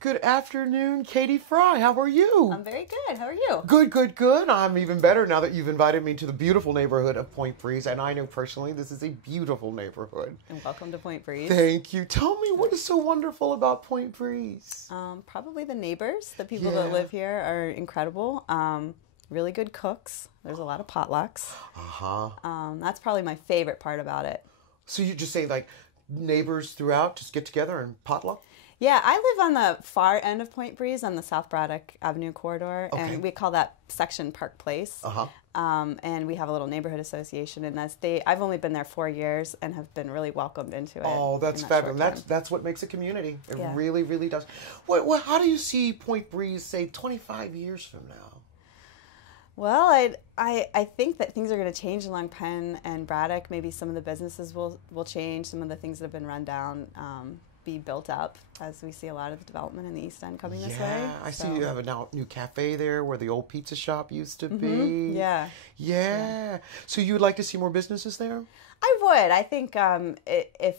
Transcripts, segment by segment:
Good afternoon, Katy Frey. How are you? I'm very good. How are you? Good, good, good. I'm even better now that you've invited me to the beautiful neighborhood of Point Breeze. And I know personally this is a beautiful neighborhood. And welcome to Point Breeze. Thank you. Tell me, what is so wonderful about Point Breeze? Probably the neighbors. The people that live here are incredible. Really good cooks. There's a lot of potlucks. That's probably my favorite part about it. So you just say, like, neighbors throughout just get together and potluck? Yeah, I live on the far end of Point Breeze on the South Braddock Avenue corridor, and we call that section Park Place. And we have a little neighborhood association, and I've only been there 4 years and have been really welcomed into it. Oh, that's fabulous. That's what makes a community. It really, really does. How do you see Point Breeze, say, 25 years from now? Well, I think that things are going to change along Penn and Braddock. Maybe some of the businesses will change. Some of the things that have been run down be built up, as we see a lot of the development in the East End coming this way. Yeah, I see you have a new cafe there where the old pizza shop used to be. Yeah. So you would like to see more businesses there? I would. I think if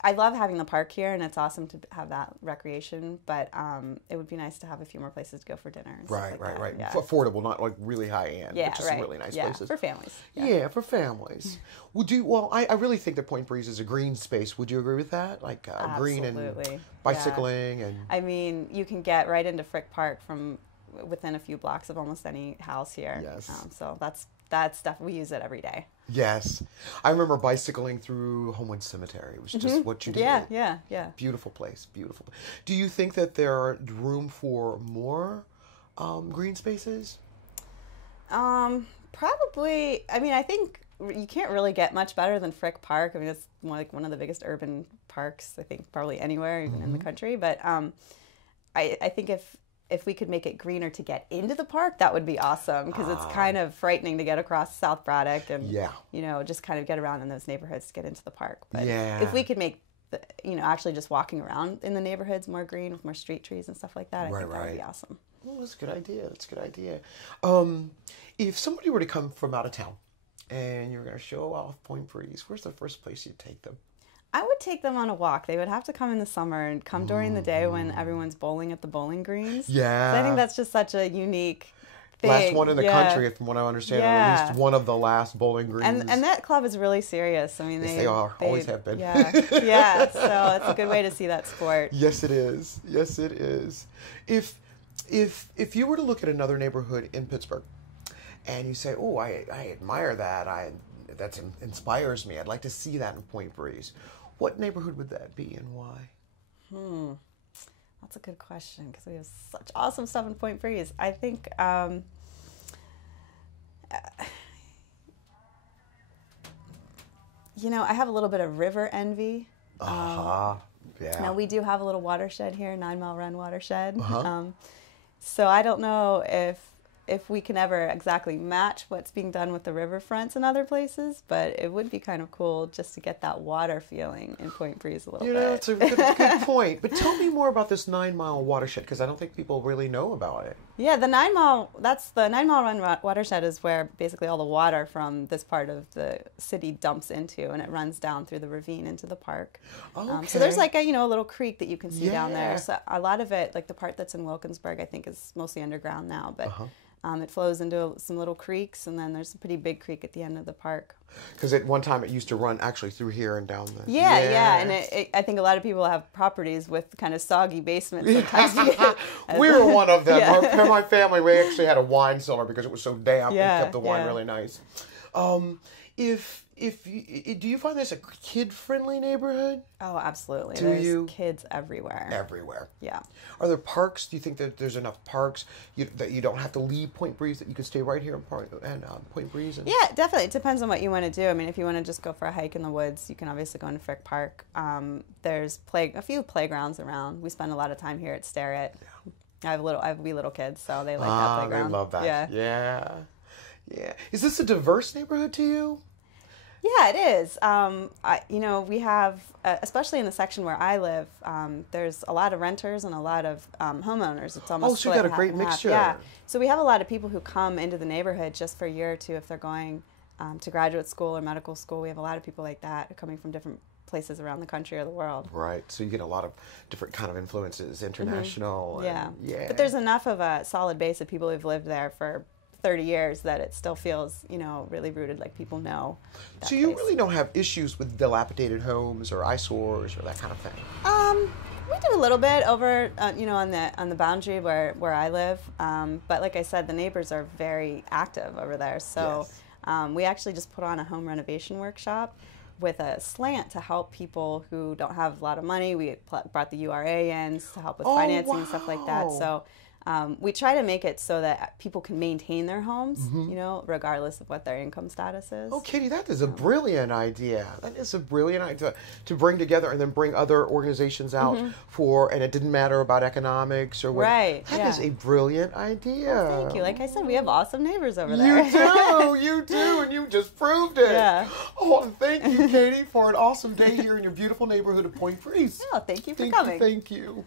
I love having the park here, and it's awesome to have that recreation, but it would be nice to have a few more places to go for dinner. And right. Yeah. Affordable, not like really high end, but just some really nice places. For families. Yeah, for families. I really think that Point Breeze is a green space. Would you agree with that? Like green and bicycling and. I mean, you can get right into Frick Park from within a few blocks of almost any house here. Yes. So that's stuff we use it every day. Yes. I remember bicycling through Homewood Cemetery. It was just what you did. Yeah. Beautiful place. Beautiful. Do you think that there are room for more green spaces? Probably. I mean, I think you can't really get much better than Frick Park. I mean, it's one of the biggest urban parks, I think, probably anywhere, even in the country. But I think if we could make it greener to get into the park, that would be awesome, because it's kind of frightening to get across South Braddock and just kind of get around in those neighborhoods to get into the park. But if we could make actually just walking around in the neighborhoods more green with more street trees and stuff like that, I think that would be awesome. Well, that's a good idea. If somebody were to come from out of town and you're going to show off Point Breeze, where's the first place you'd take them? I would take them on a walk. They would have to come in the summer and come during the day when everyone's bowling at the bowling greens. Yeah. So I think that's just such a unique thing. Last one in the country, from what I understand, or at least one of the last bowling greens. And that club is really serious. I mean, they are. Always have been. Yeah. So it's a good way to see that sport. Yes, it is. If you were to look at another neighborhood in Pittsburgh, and you say, "Oh, I admire that. That inspires me. I'd like to see that in Point Breeze." What neighborhood would that be, and why? That's a good question, because we have such awesome stuff in Point Breeze. I think I have a little bit of river envy. Yeah. Now, we do have a little watershed here, 9 Mile Run watershed. So I don't know if we can ever exactly match what's being done with the riverfronts in other places, but it would be kind of cool just to get that water feeling in Point Breeze a little bit. That's a good point. But tell me more about this 9 Mile watershed, because I don't think people really know about it. Yeah, the 9 Mile Run watershed is where basically all the water from this part of the city dumps into, and it runs down through the ravine into the park. So there's like a little creek that you can see down there. So a lot of it, like the part that's in Wilkinsburg, I think is mostly underground now, but it flows into some little creeks, and then there's a pretty big creek at the end of the park. Because at one time it used to run actually through here and down the... Yeah. And I think a lot of people have properties with kind of soggy basements. We were one of them. My family, we actually had a wine cellar because it was so damp. It kept the wine really nice. Do you find this a kid-friendly neighborhood? Oh, absolutely. There's kids everywhere. Everywhere. Yeah. Are there parks? Do you think that there's enough parks that you don't have to leave Point Breeze, that you can stay right here in Point Breeze? Yeah, definitely. It depends on what you want to do. I mean, if you want to just go for a hike in the woods, you can obviously go into Frick Park. There's a few playgrounds around. We spend a lot of time here at Starrett. Yeah. I have wee little kids, so they like that playground. They love that. Yeah. Is this a diverse neighborhood to you? Yeah, it is. We have, especially in the section where I live, there's a lot of renters and a lot of homeowners. It's almost so you got a great mixture. Yeah. So we have a lot of people who come into the neighborhood just for a year or two if they're going to graduate school or medical school. We have a lot of people like that coming from different places around the country or the world. Right. So you get a lot of different kind of influences, international. Yeah. Yeah. But there's enough of a solid base of people who've lived there for 30 years that it still feels, really rooted, like people know that So you place. really don't have issues with dilapidated homes or eyesores or that kind of thing? We do a little bit over, on the boundary where I live. But like I said, the neighbors are very active over there. So we actually just put on a home renovation workshop with a slant to help people who don't have a lot of money. We brought the URA in to help with financing and stuff like that. So we try to make it so that people can maintain their homes, regardless of what their income status is. Oh, Katy, that is a brilliant idea. That is a brilliant idea to bring together and then bring other organizations out and it didn't matter about economics or what. Right. That is a brilliant idea. Well, thank you. Like I said, we have awesome neighbors over there. You do, and you just proved it. Yeah. Oh, and thank you, Katy, for an awesome day here in your beautiful neighborhood of Point Breeze. Oh, thank you for coming. Thank you.